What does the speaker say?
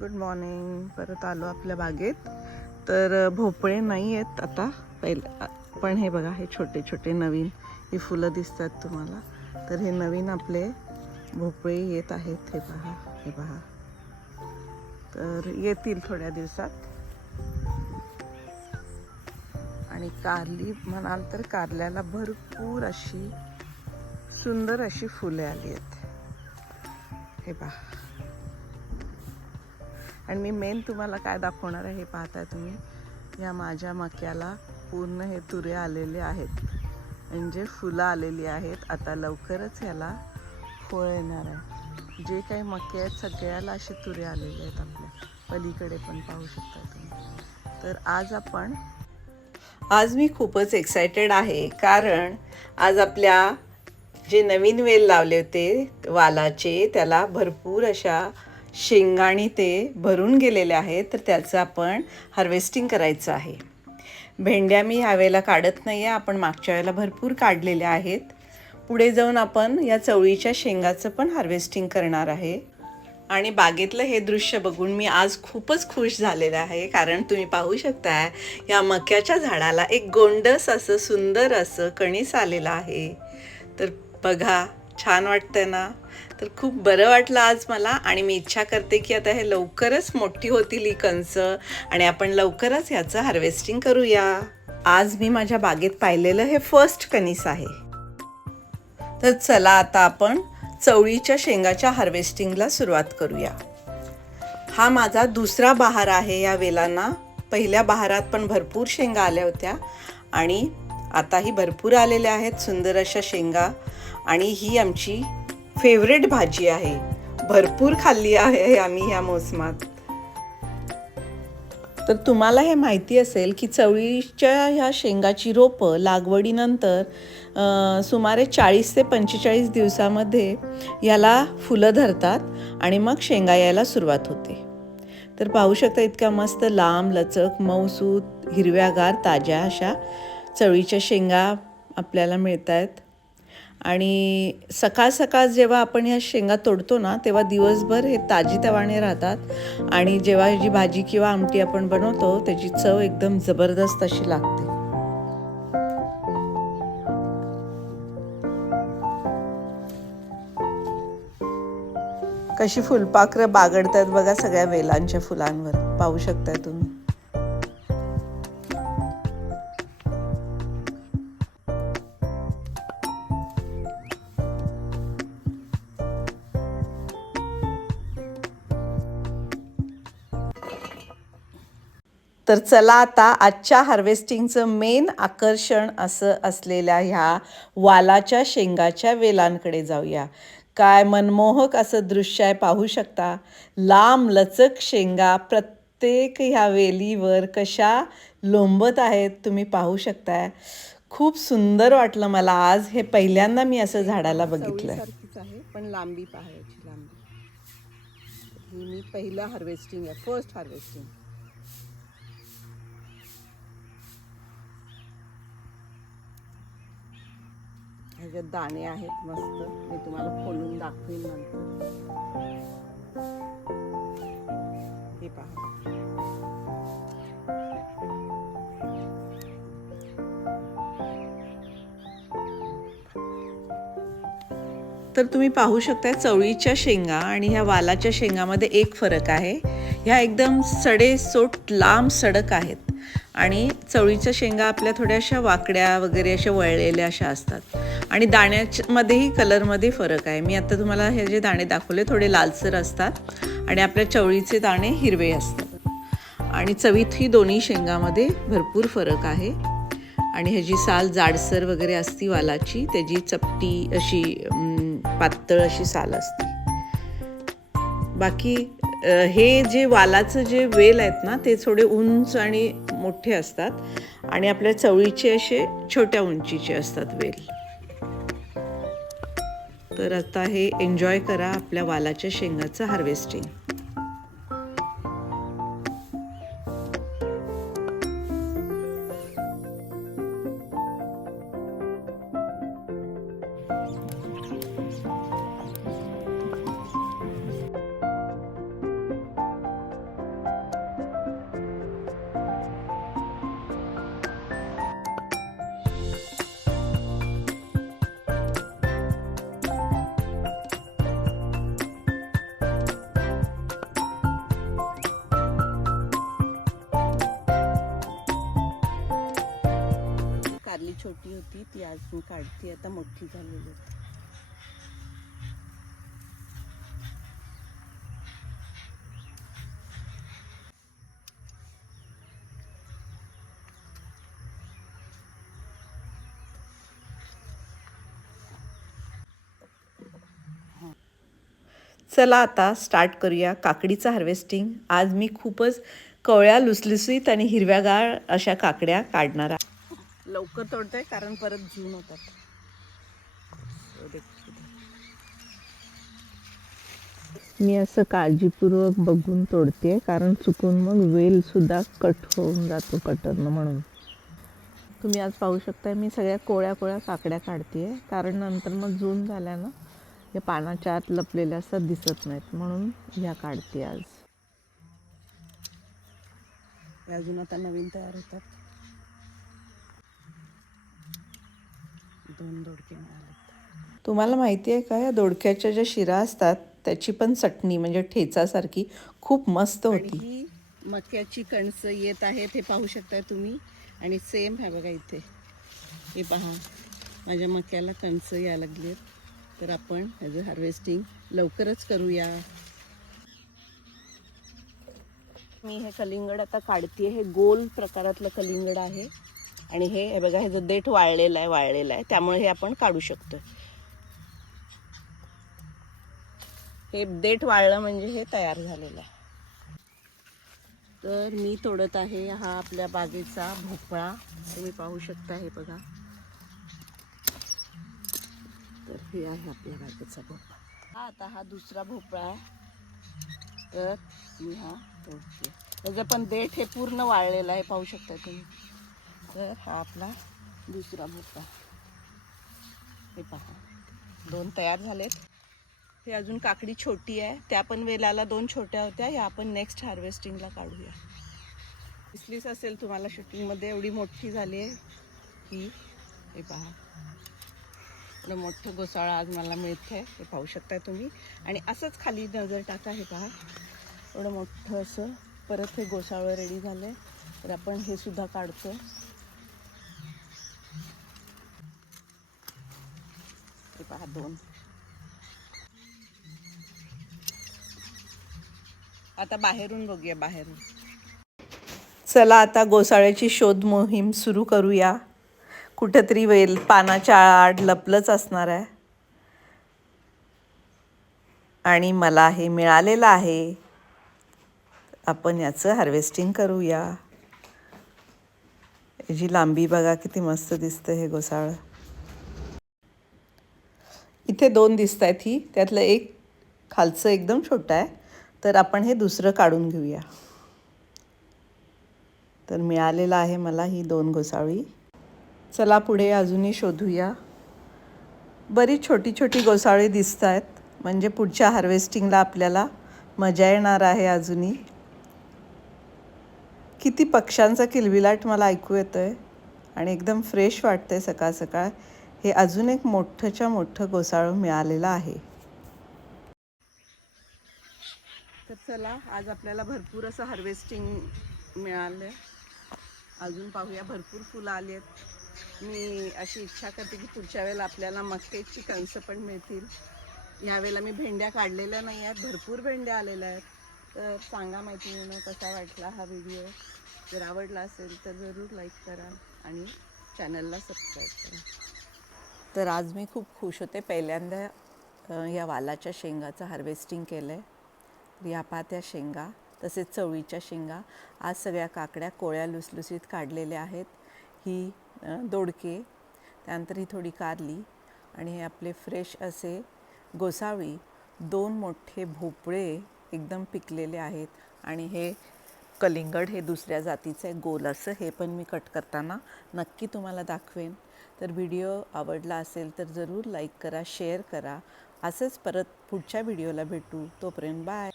Good morning परत आलो आपल्या बागेत. तर भोपळे नाही आहेत आता. पहिले पण हे बघा हे छोटे छोटे नवीन ही फुलं दिसतात तुम्हाला. तर हे नवीन आपले भोपळे येत आहेत. हे पहा हे पहा. तर येतील थोड्या दिवसात. आणि कारली म्हणाल तर कारल्याला भरपूर अशी सुंदर अशी फुले आली आहेत. हे पहा. आणि मी मेन तुम्हाला काय दाखवणार आहे हे पाहताय तुम्ही. या माझ्या मक्याला पूर्ण हे तुरे आलेले आहेत. म्हणजे फुलं आलेली आहेत. आता लवकरच ह्याला फळ येणार आहे. जे काही मके आहेत सगळ्याला असे तुरे आलेले आहेत आपल्या. पलीकडे पण पाहू शकता तुम्ही. तर आज आपण आज मी खूपच एक्सायटेड आहे. कारण आज आपल्या जे नवीन वेल लावले होते वालाचे त्याला भरपूर अशा शेंगाणी ते भरून गेलेले आहेत तर त्याचं आपण हार्वेस्टिंग करायचं आहे. भेंड्या मी ह्यावेळेला काढत नाही आहे आपण मागच्या वेळेला भरपूर काढलेल्या आहेत. पुढे जाऊन आपण या चवळीच्या शेंगाचं पण हार्वेस्टिंग करणार आहे. आणि बागेतलं हे दृश्य बघून मी आज खूपच खुश झालेलं आहे कारण तुम्ही पाहू शकता या मक्याच्या झाडाला एक गोंडस असं सुंदर असं कणीस आलेलं आहे. तर बघा छान वाटतं ना? तर खूप बरं वाटलं आज मला आणि मी इच्छा करते की आता हे लवकरच मोठी होतील ही कणसं आणि आपण लवकरच ह्याचं हार्वेस्टिंग करूया. आज मी माझ्या बागेत पाहिलेलं हे फर्स्ट कणीस आहे. तर चला आता आपण चवळीच्या शेंगाच्या हार्वेस्टिंगला सुरुवात करूया. हा माझा दुसरा बहार आहे या वेलांना. पहिल्या बहारात पण भरपूर शेंगा आल्या होत्या आणि आताही भरपूर आलेल्या आहेत सुंदर अशा शेंगा आणि ही आमची फेवरेट भाजी आहे. भरपूर खाल्ली आहे आम्ही ह्या मोसमात. तर तुम्हाला हे माहिती असेल की चवळीच्या ह्या शेंगाची रोपं लागवडीनंतर सुमारे चाळीस ते पंचेचाळीस दिवसामध्ये याला फुलं धरतात आणि मग शेंगा यायला सुरुवात होते. तर पाहू शकता इतक्या मस्त लांब लचक मऊसूत हिरव्यागार ताज्या अशा चवळीच्या शेंगा आपल्याला मिळत आहेत आणि सकाळ सकाळ जेव्हा आपण ह्या शेंगा तोडतो ना तेव्हा दिवसभर हे ताजीतवाने राहतात. आणि जेव्हा जी भाजी किंवा आमटी आपण बनवतो त्याची चव एकदम जबरदस्त अशी लागते. कशी फुलपाखरं बागडतात बघा सगळ्या वेलांच्या फुलांवर. पाहू शकताय तुम्ही. तर चला आता आजच्या हार्वेस्टिंगचं मेन आकर्षण असं असलेल्या ह्या वालाच्या शेंगाच्या वेलांकडे जाऊया. काय मनमोहक असं दृश्य आहे पाहू शकता. लांब लचक शेंगा प्रत्येक ह्या वेलीवर कशा लोंबत आहेत तुम्ही पाहू शकताय. खूप सुंदर वाटलं मला आज. हे पहिल्यांदा मी असं झाडाला बघितलं आहे पण लांबी पाहायची लांबी. ही मी पहिलं हार्वेस्टिंग आहे फर्स्ट हार्वेस्टिंग ह्याच्यात दाणे आहेत मस्त. मी तुम्हाला खोलून दाखवीन नंतर. हे पहा. तर तुम्ही पाहू शकता चवळीच्या शेंगा आणि ह्या वालाच्या शेंगामध्ये एक फरक आहे. ह्या एकदम सडेसोट लांब सडक आहेत. आणि चवळीच्या शेंगा आपल्या थोड्याशा वाकड्या वगैरे अशा वळलेल्या अशा असतात. आणि दाण्यामध्येही कलरमध्ये फरक आहे. मी आता तुम्हाला हे जे दाणे दाखवले थोडे लालसर असतात आणि आपल्या चवळीचे दाणे हिरवे असतात. आणि चवीत ही दोन्ही शेंगामध्ये भरपूर फरक आहे. आणि ह्याची साल जाडसर वगैरे असती वालाची त्याची चपटी अशी पातळ अशी साल असते. बाकी हे जे वालाचं जे वेल आहेत ना ते थोडे उंच आणि मोठे असतात आणि आपल्या चवळीचे असे छोट्या उंचीचे असतात वेल. तर आता हे एन्जॉय करा आपल्या वालाच्या शेंगाचं हार्वेस्टिंग होती ती आज मी काढते. आता मोठी झालेली होती चला आता स्टार्ट करूया काकडीचं हार्वेस्टिंग आज मी खूपच कवळ्या लुसलुसीत आणि हिरव्यागाळ अशा काकड्या काढणार आहे. लवकर तोडतोय कारण परत जून होतात. मी असं काळजीपूर्वक बघून तोडते कारण चुकून मग वेलसुद्धा कट होऊन जातो कटरनं म्हणून. तुम्ही आज पाहू शकता मी सगळ्या कोळ्या कोळ्या काकड्या काढते कारण नंतर मग जून झाल्यानं या पानाच्या आत लपलेल्या असतात दिसत नाहीत म्हणून ह्या काढते आज. अजून आता नवीन तयार होतात. दोन दोडके मिळाले. तुम्हाला माहिती आहे का या दोडक्याच्या ज्या शिरा असतात त्याची पण चटणी म्हणजे ठेचासारखी खूप मस्त होती. मक्याची कणसं येत आहेत हे पाहू शकताय तुम्ही. आणि सेम आहे बघा इथे. हे पहा माझ्या मक्याला कणसं यायला लागली तर आपण ह्याचं हार्वेस्टिंग लवकरच करूया. मी हे कलिंगड आता काढते हे गोल प्रकारातलं कलिंगड आहे. आणि हे बघा हे जो देठ वाळलेला आहे वाळलेला आहे त्यामुळे हे आपण काढू शकतो हे देठ वाळलं म्हणजे हे तयार झालेलं आहे. तर मी तोडत आहे हा आपल्या बागेचा भोपळा. तुम्ही पाहू शकता हे बघा. तर हे आहे आपल्या बागेचा भोपळा. हा आता हा दुसरा भोपळा आहे. तर मी हा तोडते. त्याचं पण देठ हे पूर्ण वाळलेलं आहे पाहू शकता तुम्ही. तर हा आपला दुसरा भोपळा हे पहा. दोन तयार झालेत. हे अजून काकडी छोटी आहे. त्या पण वेलाला दोन छोट्या होत्या. या आपण नेक्स्ट हार्वेस्टिंगला काढूया. दिसलीच असेल तुम्हाला शूटिंगमध्ये एवढी मोठी झाली आहे की हे पहा. एवढं मोठं घोसाळं आज मला मिळतं आहे हे पाहू शकता तुम्ही. आणि असंच खाली नजर टाका. हे पहा. एवढं मोठं असं. परत हे गोसाळं रेडी झालं आहे तर आपण हे सुद्धा काढतो हे पहा दोन आता बाहेरून बघूया बाहेरून चला आता गोसाळ्याची शोध मोहीम सुरू करूया. कुठंतरी वेल पानाच्या आड लपलंच असणार आहे. आणि मला हे मिळालेलं आहे. आपण याचं हार्वेस्टिंग करूया. याची लांबी बघा किती मस्त दिसतं हे गोसाळं. इथे दोन दिसत आहेत ही. त्यातलं एक खालचं एकदम छोटं आहे. तर आपण हे दुसरं काढून घेऊया. तर मिळालेलं आहे मला ही दोन घोसाळी. चला पुढे अजूनही शोधूया. बरीच छोटी छोटी घोसाळी दिसत आहेत म्हणजे पुढच्या हार्वेस्टिंगला आपल्याला मजा येणार आहे अजूनही. किती पक्ष्यांचा किलबिलाट मला ऐकू येतो आहे आणि एकदम फ्रेश वाटतंय सकाळ सकाळ. हे अजून एक मोठंच्या मोठं गोसाळं मिळालेलं आहे. तर चला आज आपल्याला भरपूर असं हार्वेस्टिंग मिळालं अजून पाहूया भरपूर फुलं आली आहेत. मी अशी इच्छा करते की पुढच्या वेळेला आपल्याला मक्याची कणसं पण मिळतील. यावेळेला मी भेंड्या काढलेल्या नाही आहेत भरपूर भेंड्या आलेल्या आहेत. तर सांगा मैत्रिणीनं कसा वाटला हा व्हिडिओ जर आवडला असेल तर जरूर लाईक करा आणि चॅनलला सबस्क्राईब करा. तर आज मी खूप खुश होते. पहिल्यांदा या वालाच्या शेंगाचं हार्वेस्टिंग केलं आहे या पात्या शेंगा तसेच चवळीच्या शेंगा. आज सगळ्या काकड्या कोळ्या लुसलुसीत काढलेल्या आहेत. ही दोडके त्यानंतर ही थोडी कारली आणि हे आपले फ्रेश असे गोसाळी दोन मोठे भोपळे एकदम पिकलेले आहेत. आणि हे कलिंगड हे दुसऱ्या जातीचं आहे. गोल असं हे पण मी कट करताना नक्की तुम्हाला दाखवेन. तर व्हिडिओ आवडला असेल तर जरूर लाईक करा शेअर करा. असंच परत पुढच्या व्हिडिओला भेटू. तोपर्यंत बाय.